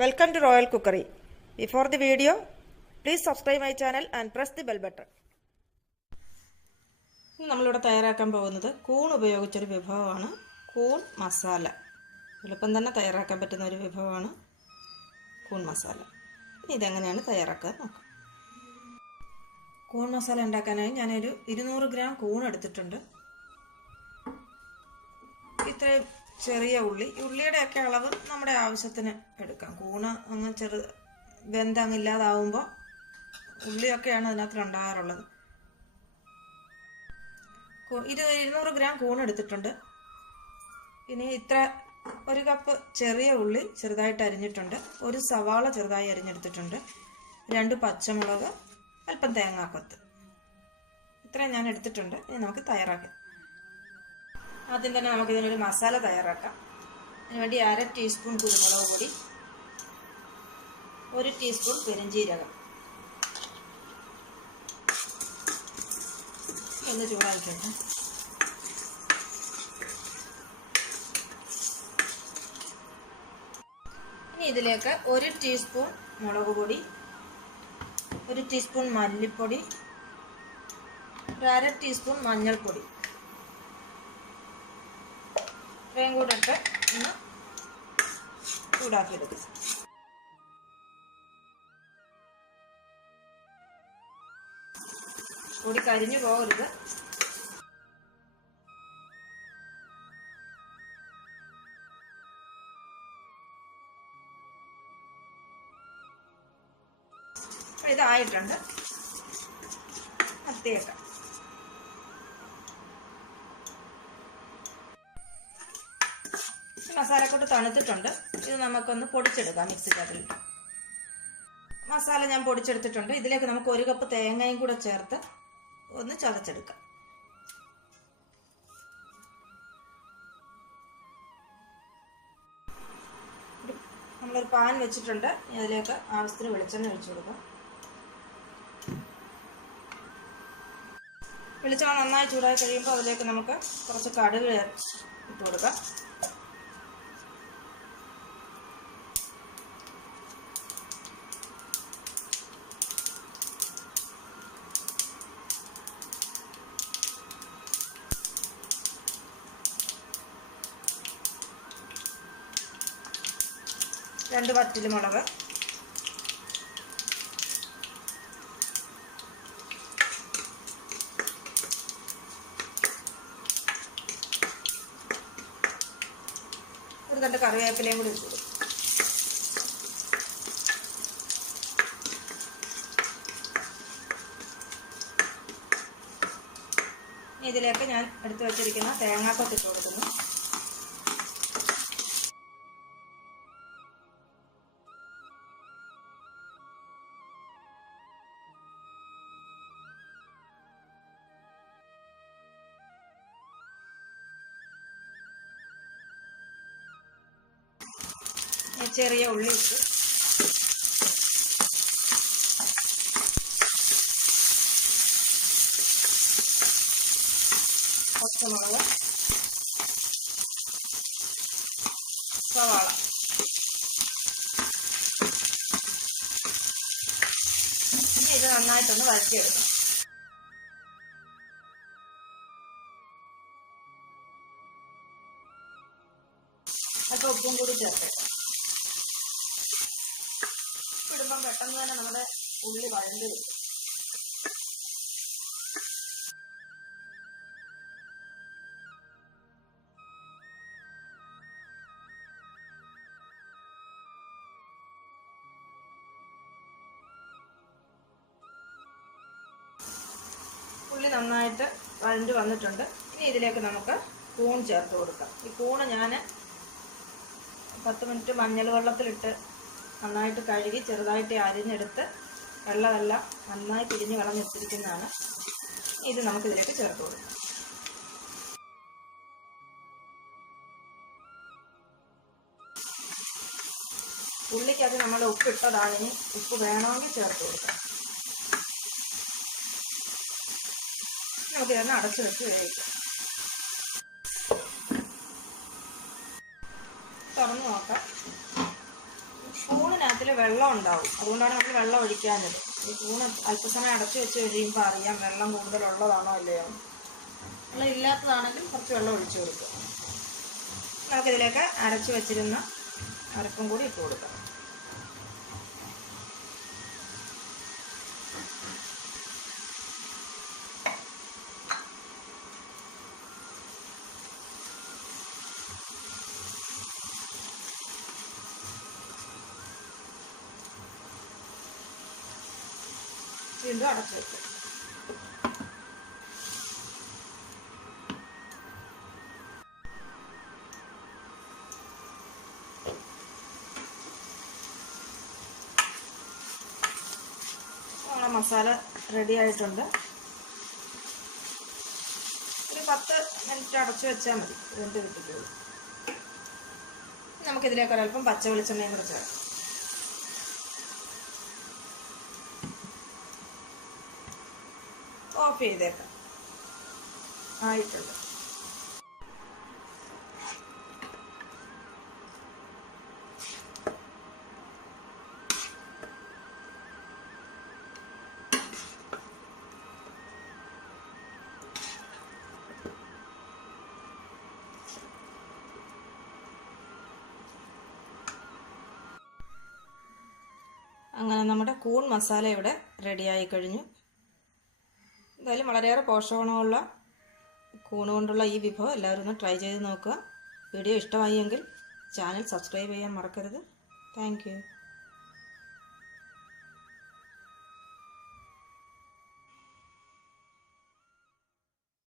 Welcome to Royal Cookery. Before the video, please subscribe my channel and press the bell button. നമ്മളിവിടെ തയ്യാറാക്കാൻ പോകുന്നത് കൂൺ ഉപയോഗിച്ചൊരു വിഭവമാണ് കൂൺ മസാല. എളുപ്പം തന്നെ തയ്യാറാക്കാൻ പറ്റുന്ന ഒരു വിഭവമാണ് കൂൺ മസാല. ഇതെങ്ങനെയാണ് തയ്യാറാക്കാൻ നോക്കാം. കൂൺ മസാല ഉണ്ടാക്കാനായി ഞാനൊരു 200 ഗ്രാം കൂൺ എടുത്തിട്ടുണ്ട്. ഇത്രയും ചെറിയ ഉള്ളിയുടെയൊക്കെ അളവ് നമ്മുടെ ആവശ്യത്തിന് എടുക്കാം. കൂണ് അങ്ങ് വെന്തങ്ങില്ലാതാവുമ്പോൾ ഉള്ളിയൊക്കെയാണ് അതിനകത്ത് ഉണ്ടാകാറുള്ളത്. ഇത് 200 ഗ്രാം കൂൺ എടുത്തിട്ടുണ്ട്. ഇനി ഒരു കപ്പ് ചെറിയ ഉള്ളി ചെറുതായിട്ട് അരിഞ്ഞിട്ടുണ്ട്, ഒരു സവാള ചെറുതായി അരിഞ്ഞെടുത്തിട്ടുണ്ട്, 2 പച്ചമുളക്, അല്പം തേങ്ങാക്കൊത്ത്. ഇത്രയും ഞാൻ എടുത്തിട്ടുണ്ട്. ഇനി നമുക്ക് തയ്യാറാക്കാം. ആദ്യം തന്നെ നമുക്കിതിനൊരു മസാല തയ്യാറാക്കാം. അതിനുവേണ്ടി 1/2 ടീസ്പൂൺ കുരുമുളക് പൊടി, 1 ടീസ്പൂൺ പെരുംജീരകം ഒന്ന് ചൂടാക്കിയിട്ട് ഇനി ഇതിലേക്ക് 1 ടീസ്പൂൺ മുളക് പൊടി, 1 ടീസ്പൂൺ മല്ലിപ്പൊടി, 1/2 ടീസ്പൂൺ മഞ്ഞൾപ്പൊടി ഇത്രയും കൂടെ ഇട്ട് ഒന്ന് ചൂടാക്കിയെടുക്കുക. പൊടി കരിഞ്ഞു പോകരുത്. ഇതായിട്ടുണ്ട്, നിർത്തിയേക്കാം. മസാലക്കൂട്ട് തണുത്തിട്ടുണ്ട്. ഇത് നമുക്കൊന്ന് പൊടിച്ചെടുക്കാം മിക്സിക്കകത്തിൽ. മസാല ഞാൻ പൊടിച്ചെടുത്തിട്ടുണ്ട്. ഇതിലേക്ക് നമുക്ക് 1 കപ്പ് തേങ്ങയും കൂടെ ചേർത്ത് ഒന്ന് ചതച്ചെടുക്കാം. നമ്മളൊരു പാൻ വെച്ചിട്ടുണ്ട്. അതിലേക്ക് ആവശ്യത്തിന് വെളിച്ചെണ്ണ ഒഴിച്ചു കൊടുക്കാം. വെളിച്ചെണ്ണ നന്നായി ചൂടായി കഴിയുമ്പോൾ അതിലേക്ക് നമുക്ക് കുറച്ച് കടുക് ഇട്ട് കൊടുക്കാം. രണ്ട് വറ്റൽമുളക്, ഒരു തണ്ട് കറിവേപ്പിലയും കൂടി ഇട്ടു. ഇതിലേക്ക് ഞാൻ എടുത്തു വച്ചിരിക്കുന്ന തേങ്ങാക്കൊത്ത് ഇട്ട് കൊടുക്കുന്നു. ചെറിയ ഉള്ളി ഇട്ട് പച്ചമുളക്, സവാള, ഇത് നന്നായിട്ടൊന്ന് വഴറ്റിയെടുക്കണം. അല്പം ഉപ്പും കൂടി ചേർത്തേക്കാം. ഇടുമ്പം പെട്ടെന്ന് തന്നെ നമ്മുടെ ഉള്ളി വഴണ്ട് കിട്ടും. ഉള്ളി നന്നായിട്ട് വഴണ്ട് വന്നിട്ടുണ്ട്. ഇനി ഇതിലേക്ക് നമുക്ക് കൂൺ ചേർത്ത് കൊടുക്കാം. ഈ കൂണ് ഞാൻ 10 മിനിറ്റ് മഞ്ഞൾ വെള്ളത്തിലിട്ട് നന്നായിട്ട് കഴുകി ചെറുതായിട്ട് അരിഞ്ഞെടുത്ത് വെള്ളമെല്ലാം നന്നായി പിരിഞ്ഞ് കളഞ്ഞെടുത്തിരിക്കുന്നതാണ്. ഇത് നമുക്കിതിലേക്ക് ചേർത്ത് കൊടുക്കാം. ഉള്ളിക്കകത്ത് നമ്മൾ ഉപ്പിട്ടതാണ്. ഇനി ഉപ്പ് വേണമെങ്കിൽ ചേർത്ത് കൊടുക്കാം. നമുക്കിതൊന്ന് അടച്ചു വെച്ച് വേവിക്കാം. തുറന്നു നോക്കാം. കൂണിനകത്തിൽ വെള്ളം ഉണ്ടാവും, അതുകൊണ്ടാണ് നമ്മൾ വെള്ളം ഒഴിക്കാഞ്ഞത്. ഈ കൂണ് അല്പസമയം അടച്ചു വെച്ച് കഴിയുമ്പോൾ അറിയാം വെള്ളം കൂടുതലുള്ളതാണോ അല്ലയോ. വെള്ളം ഇല്ലാത്തതാണെങ്കിൽ കുറച്ച് വെള്ളം ഒഴിച്ചു കൊടുക്കുക. നമുക്കിതിലേക്ക് അരച്ചു വെച്ചിരുന്ന അരപ്പും കൂടി ഇട്ട് കൊടുക്കാം. വീണ്ടും അടച്ചു വെക്കും. നമ്മുടെ മസാല റെഡി ആയിട്ടുണ്ട്. ഒരു 10 മിനിറ്റ് അടച്ചു വെച്ചാൽ മതി, വെന്ത് കിട്ടിക്കോളൂ. നമുക്കിതിലേക്ക് ഒരല്പം പച്ച വെളിച്ചെണ്ണയും കൂടെ ചേർക്കാം. ഓഫ് ചെയ്തേക്കാം. ആയിട്ടുണ്ട്. അങ്ങനെ നമ്മുടെ കൂൺ മസാല ഇവിടെ റെഡിയായി കഴിഞ്ഞു. എന്തായാലും വളരെയേറെ പോഷകഗുണമുള്ള കൂൺ കൊണ്ടുള്ള ഈ വിഭവം എല്ലാവരും ഒന്ന് ട്രൈ ചെയ്ത് നോക്കുക. വീഡിയോ ഇഷ്ടമായി എങ്കിൽ ചാനൽ സബ്സ്ക്രൈബ് ചെയ്യാൻ മറക്കരുത്. Thank you.